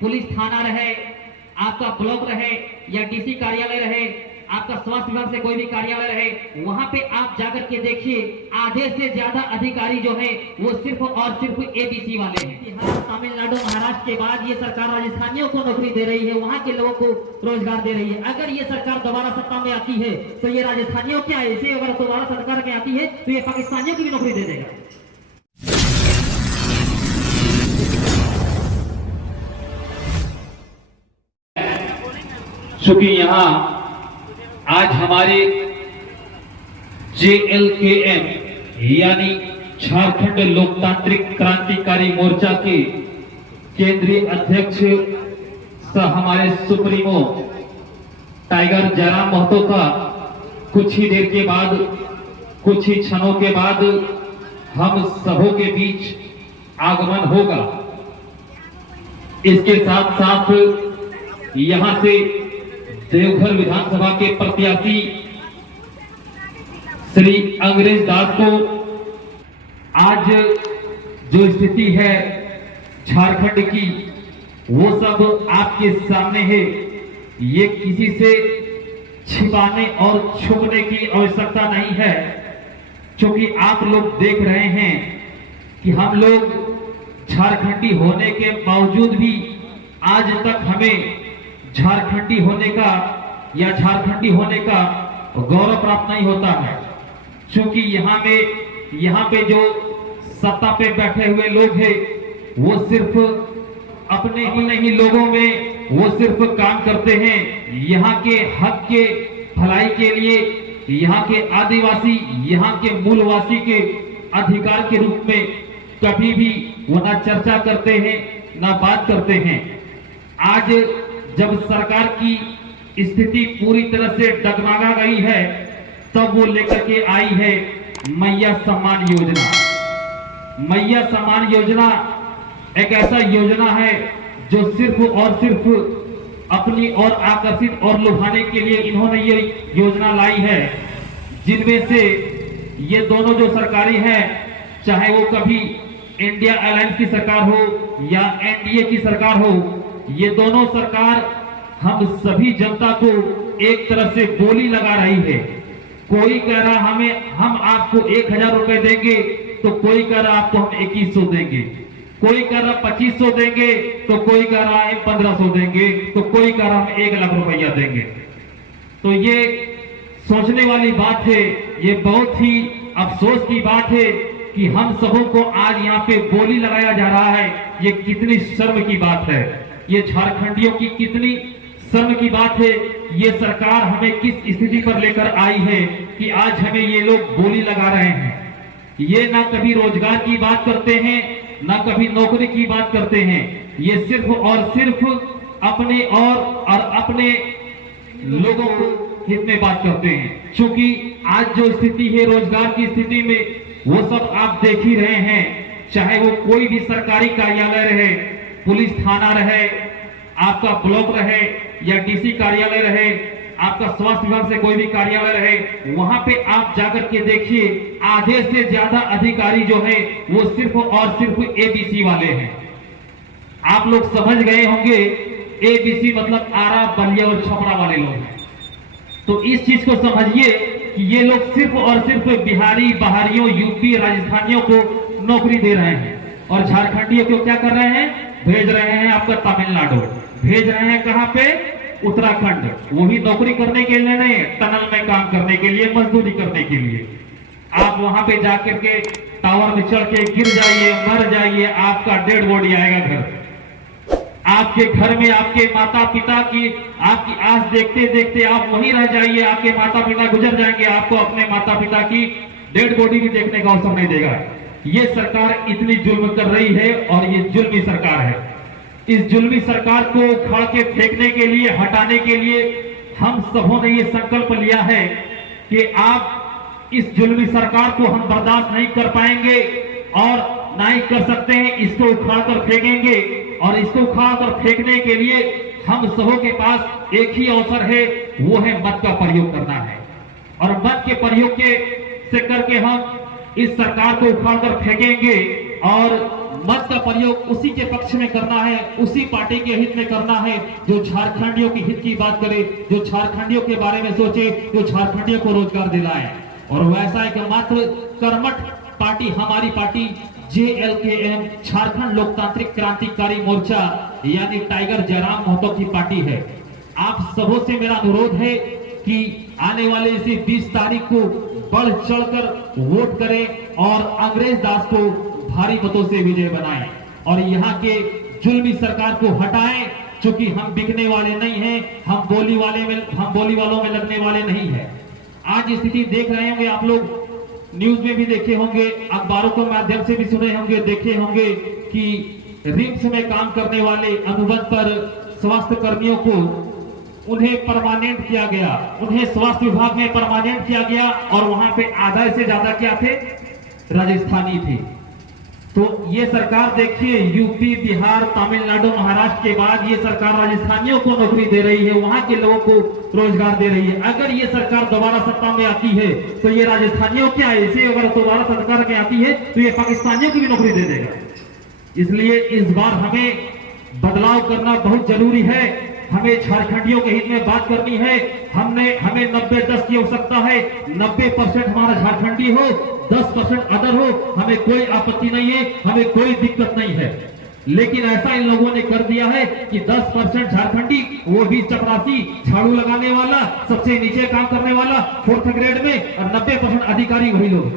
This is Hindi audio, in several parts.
पुलिस थाना रहे, आपका ब्लॉक रहे या डीसी कार्यालय रहे, आपका स्वास्थ्य विभाग से कोई भी कार्यालय रहे, वहां पे आप जाकर के देखिए आधे से ज्यादा अधिकारी जो है वो सिर्फ और सिर्फ एबीसी वाले हैं। बिहार, तमिलनाडु, महाराष्ट्र के बाद ये सरकार राजस्थानियों को नौकरी दे रही है, वहां के लोगों को रोजगार दे रही है। अगर ये सरकार दोबारा सत्ता में आती है तो ये राजस्थानियों क्या ऐसे, अगर दोबारा सरकार में आती है तो ये पाकिस्तानियों की भी नौकरी दे देगा। चूंकि यहाँ आज हमारे JLKM यानी झारखंड लोकतांत्रिक क्रांतिकारी मोर्चा के केंद्रीय अध्यक्ष सह हमारे सुप्रीमो टाइगर जयराम महतो का कुछ ही देर के बाद, कुछ ही क्षणों के बाद हम सबों के बीच आगमन होगा। इसके साथ साथ यहां से देवघर विधानसभा के प्रत्याशी श्री अंग्रेज दास को आज जो स्थिति है झारखंड की वो सब आपके सामने है। ये किसी से छिपाने और छुपने की आवश्यकता नहीं है, क्योंकि आप लोग देख रहे हैं कि हम लोग झारखंडी होने के बावजूद भी आज तक हमें झारखंडी होने का या झारखंडी होने का गौरव प्राप्त नहीं होता है, क्योंकि यहाँ पे जो सत्ता पे बैठे हुए लोग हैं वो सिर्फ अपने ही लोगों में वो सिर्फ काम करते हैं यहाँ के हक के भलाई के लिए, यहाँ के आदिवासी, यहाँ के मूलवासी के अधिकार के रूप में कभी भी वो ना चर्चा करते हैं ना बात करते हैं। आज जब सरकार की स्थिति पूरी तरह से डगमगा गई है तब वो लेकर के आई है मैया सम्मान योजना। मैया सम्मान योजना एक ऐसा योजना है जो सिर्फ और सिर्फ अपनी और आकर्षित और लुभाने के लिए इन्होंने ये योजना लाई है, जिनमें से ये दोनों जो सरकारी हैं, चाहे वो कभी इंडिया अलायंस की सरकार हो या एनडीए की सरकार हो, ये दोनों सरकार हम सभी जनता को एक तरह से बोली लगा रही है। कोई कह रहा हम आपको 1000 रुपए देंगे तो कोई कह रहा आपको हम 2100 देंगे, कोई कह रहा 2500 देंगे तो कोई कह रहा है 1500 देंगे, तो कोई कह रहा हम 1 लाख रुपया देंगे। तो ये सोचने वाली बात है, ये बहुत ही अफसोस की बात है कि हम सबों को आज यहाँ पे बोली लगाया जा रहा है। ये कितनी शर्म की बात है, ये झारखंडियों की कितनी शर्म की बात है। ये सरकार हमें किस स्थिति पर लेकर आई है कि आज हमें ये लोग बोली लगा रहे हैं। ये ना कभी रोजगार की बात करते हैं, ना कभी नौकरी की बात करते हैं। ये सिर्फ और सिर्फ अपने और अपने लोगों को हित में बात करते हैं। क्योंकि आज जो स्थिति है रोजगार की स्थिति में, वो सब आप देख ही रहे हैं। चाहे वो कोई भी सरकारी कार्यालय रहे, पुलिस थाना रहे, आपका ब्लॉक रहे या डीसी कार्यालय रहे, आपका स्वास्थ्य विभाग से कोई भी कार्यालय रहे, वहां पे आप जाकर के देखिए आधे से ज्यादा अधिकारी जो है वो सिर्फ और सिर्फ एबीसी वाले हैं। आप लोग समझ गए होंगे एबीसी मतलब आरा, बलिया और छपरा वाले लोग हैं। तो इस चीज को समझिए कि ये लोग सिर्फ और सिर्फ बिहारी, बहारियों, यूपी, राजस्थानियों को नौकरी दे रहे हैं और झारखंडियों को क्या कर रहे हैं, भेज रहे हैं आपका तमिलनाडु, भेज रहे हैं कहां पे, उत्तराखंड, वो भी नौकरी करने के लिए नहीं, टनल में काम करने के लिए, मजदूरी करने के लिए। आप वहां पे जाकर के टावर में चढ़ के गिर जाइए, मर जाइए, आपका डेड बॉडी आएगा घर। आपके घर में आपके माता पिता की आपकी आस देखते देखते आप वहीं रह जाइए, आपके माता पिता गुजर जाएंगे, आपको अपने माता पिता की डेड बॉडी भी देखने का अवसर नहीं देगा। ये सरकार इतनी जुल्म कर रही है और ये जुल्मी सरकार है। इस जुल्मी सरकार को उखाड़ के फेंकने के लिए, हटाने के लिए हम सबों ने ये संकल्प लिया है कि आप इस जुल्मी सरकार को हम बर्दाश्त नहीं कर पाएंगे और ना ही कर सकते हैं। इसको उखाड़ कर फेंकेंगे और इसको उखाड़ कर फेंकने के लिए हम सबों के पास एक ही अवसर है, वो है मत का प्रयोग करना है। और मत के प्रयोग से करके हम इस सरकार को उखाड़ कर फेंकेंगे और मत का प्रयोग उसी के पक्ष में करना है, उसी पार्टी के हित में करना है जो झारखंडियों की हित की बात करे, जो झारखंडियों के बारे में सोचे, जो झारखंडियों को रोजगार दिलाए। और वैसा एक मात्र कर्मठ पार्टी हमारी पार्टी JLKM झारखंड लोकतांत्रिक क्रांतिकारी मोर्चा यानी टाइगर जयराम महतो की पार्टी है। आप सबों से मेरा अनुरोध है कि आने वाले इसी 20 तारीख को बढ़ चढ़कर वोट करें और अंग्रेज दास को भारी मतों से विजय बनाएं और यहाँ के जुल्मी सरकार को हटाएं, क्योंकि हम बिकने वाले नहीं हैं, हम बोली वालों में लगने वाले नहीं हैं। आज स्थिति देख रहे होंगे आप लोग, न्यूज में भी देखे होंगे, अखबारों के माध्यम से भी सुने होंगे, देखे होंगे कि रिम्स में काम करने वाले अनुबंध पर स्वास्थ्य कर्मियों को उन्हें परमानेंट किया गया, उन्हें स्वास्थ्य विभाग में परमानेंट किया गया और वहां पे आधा से ज्यादा क्या थे, राजस्थानी थे। तो ये सरकार देखिए यूपी, बिहार, तमिलनाडु, महाराष्ट्र के बाद ये सरकार राजस्थानियों को नौकरी दे रही है, वहां के लोगों को रोजगार दे रही है। अगर ये सरकार दोबारा सत्ता में आती है तो ये राजस्थानियों क्या ऐसे, अगर दोबारा सरकार में आती है तो ये पाकिस्तानियों की भी नौकरी दे देगा। इसलिए इस बार हमें बदलाव करना बहुत जरूरी है, हमें झारखंडियों के हित में बात करनी है। हमें 90-10 की आवश्यकता है, 90% हमारा झारखंडी हो, 10% अदर हो, हमें कोई आपत्ति नहीं है, हमें कोई दिक्कत नहीं है। लेकिन ऐसा इन लोगों ने कर दिया है कि 10% झारखंडी, वो भी चपरासी, झाड़ू लगाने वाला, सबसे नीचे काम करने वाला 4th ग्रेड में, और 90% अधिकारी वही लोग,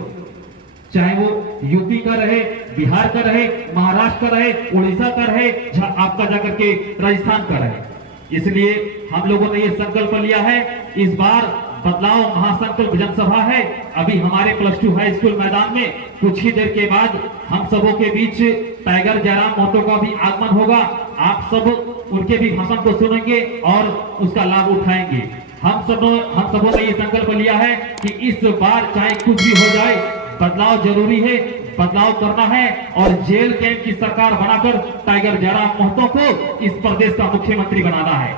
चाहे वो यूपी का रहे, बिहार का रहे, महाराष्ट्र का रहे, उड़ीसा का रहे, आपका जाकर के राजस्थान का रहे। इसलिए हम लोगों ने ये संकल्प लिया है, इस बार बदलाव महासंकल्प जनसभा है। अभी हमारे +2 हाई स्कूल मैदान में कुछ ही देर के बाद हम सबों के बीच टाइगर जयराम महतो का भी आगमन होगा। आप सब उनके भी भाषण को सुनेंगे और उसका लाभ उठाएंगे। हम सबों ने ये संकल्प लिया है कि इस बार चाहे कुछ भी हो जाए, बदलाव जरूरी है, बदलाव करना है और JLKM की सरकार बनाकर टाइगर जयराम महतो को इस प्रदेश का मुख्यमंत्री बनाना है,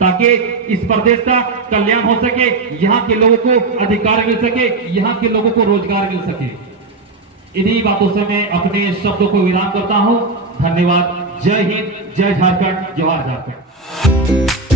ताकि इस प्रदेश का कल्याण हो सके, यहाँ के लोगों को अधिकार मिल सके, यहाँ के लोगों को रोजगार मिल सके। इन्हीं बातों से मैं अपने शब्दों को विराम करता हूँ। धन्यवाद। जय हिंद, जय झारखंड, जवाहर झारखंड।